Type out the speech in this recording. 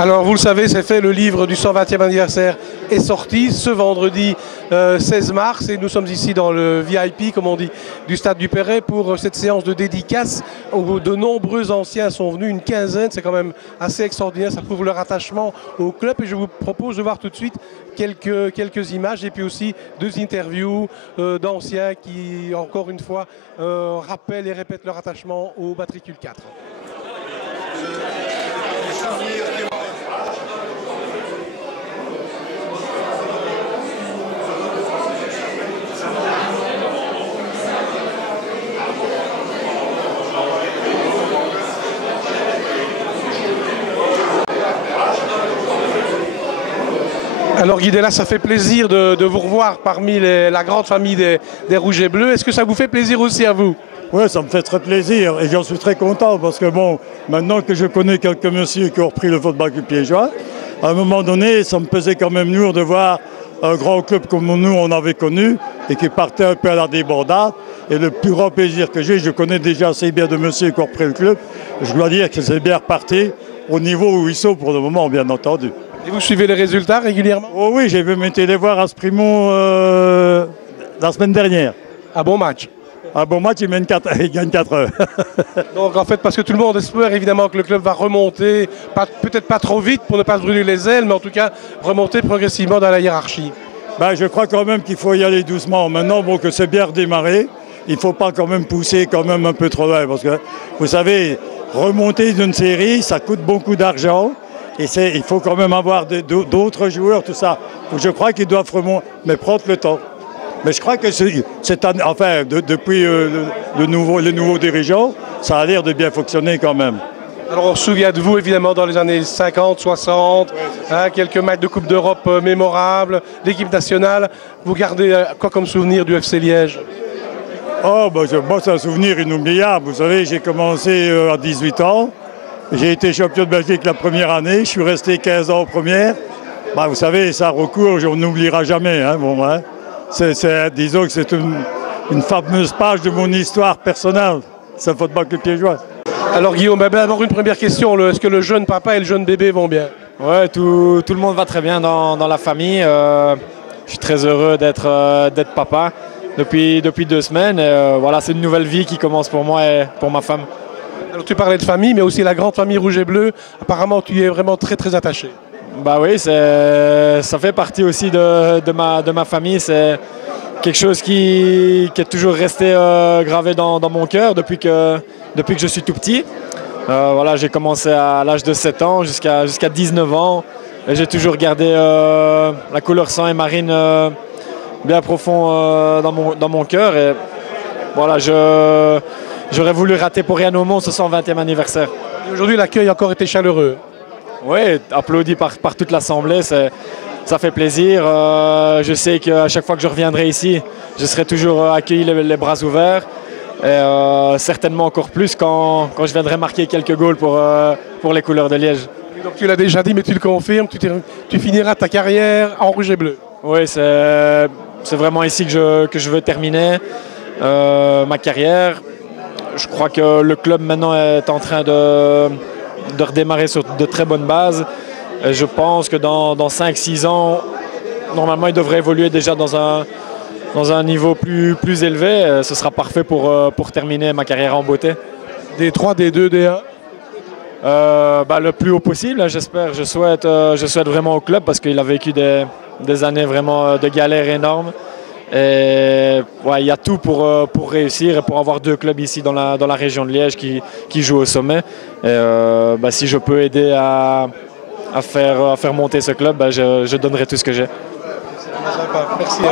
Alors vous le savez, c'est fait, le livre du 120e anniversaire est sorti ce vendredi 16 mars et nous sommes ici dans le VIP, comme on dit, du Stade du Perret pour cette séance de dédicace où de nombreux anciens sont venus, une quinzaine, c'est quand même assez extraordinaire, ça prouve leur attachement au club et je vous propose de voir tout de suite quelques images et puis aussi deux interviews d'anciens qui, encore une fois, rappellent et répètent leur attachement au matricule 4. Alors Guidella, ça fait plaisir de vous revoir parmi la grande famille des Rouges et Bleus. Est-ce que ça vous fait plaisir aussi à vous? Oui, ça me fait très plaisir et j'en suis très content parce que bon, maintenant que je connais quelques messieurs qui ont repris le football piégeois, à un moment donné, ça me pesait quand même lourd de voir un grand club comme nous, on avait connu et qui partait un peu à la débandade. Et le plus grand plaisir que j'ai, je connais déjà assez bien de messieurs qui ont repris le club, je dois dire que c'est bien reparti au niveau où ils sont pour le moment, bien entendu. Et vous suivez les résultats régulièrement? Oh oui, j'ai même été les voir à Sprimont la semaine dernière. Un bon match. Un bon match, il gagne 4 heures. Donc en fait, parce que tout le monde espère évidemment que le club va remonter, peut-être pas trop vite pour ne pas se brûler les ailes, mais en tout cas remonter progressivement dans la hiérarchie. Ben, je crois quand même qu'il faut y aller doucement. Maintenant, bon, que c'est bien redémarré, il ne faut pas quand même pousser quand même un peu trop loin. Parce que, vous savez, remonter d'une série, ça coûte beaucoup d'argent. Et il faut quand même avoir d'autres joueurs, tout ça. Je crois qu'ils doivent remonter, mais prendre le temps. Mais je crois que depuis le nouveau dirigeant, ça a l'air de bien fonctionner quand même. Alors on se souvient de vous évidemment dans les années 50, 60, quelques matchs de Coupe d'Europe mémorables, l'équipe nationale. Vous gardez quoi comme souvenir du FC Liège? Oh, ben, moi c'est un souvenir inoubliable. Vous savez, j'ai commencé à 18 ans. J'ai été champion de Belgique la première année. Je suis resté 15 ans en première. Ben, vous savez, ça recourt, on n'oubliera jamais. Hein, bon, hein. Disons que c'est une fameuse page de mon histoire personnelle. C'est football piégeois. Alors Guillaume, d'abord une première question. Est-ce que le jeune papa et le jeune bébé vont bien? Ouais, tout le monde va très bien dans la famille. Je suis très heureux d'être papa depuis 2 semaines. Voilà, c'est une nouvelle vie qui commence pour moi et pour ma femme. Alors tu parlais de famille, mais aussi la grande famille Rouge et Bleu. Apparemment, tu y es vraiment très très attaché. Bah oui, ça fait partie aussi de ma famille. C'est quelque chose qui est toujours resté gravé dans mon cœur depuis que je suis tout petit. Voilà, j'ai commencé à l'âge de 7 ans jusqu'à 19 ans. Et j'ai toujours gardé la couleur sang et marine bien profond dans mon cœur. Et voilà, j'aurais voulu rater pour rien au monde ce 120e anniversaire. Aujourd'hui, l'accueil a encore été chaleureux. Oui, applaudi par toute l'Assemblée, ça fait plaisir. Je sais qu'à chaque fois que je reviendrai ici, je serai toujours accueilli les bras ouverts. Et certainement encore plus quand je viendrai marquer quelques goals pour les couleurs de Liège. Donc tu l'as déjà dit, mais tu le confirmes, tu finiras ta carrière en rouge et bleu. Oui, c'est vraiment ici que je veux terminer ma carrière. Je crois que le club maintenant est en train de redémarrer sur de très bonnes bases. Et je pense que dans 5-6 ans, normalement, il devrait évoluer déjà dans un niveau plus élevé. Ce sera parfait pour terminer ma carrière en beauté. D3, D2, D1 le plus haut possible, j'espère. Je souhaite vraiment au club parce qu'il a vécu des années vraiment de galères énormes. Et ouais, il y a tout pour réussir et pour avoir 2 clubs ici dans la région de Liège qui jouent au sommet. Et, si je peux aider à faire monter ce club, je donnerai tout ce que j'ai. Merci.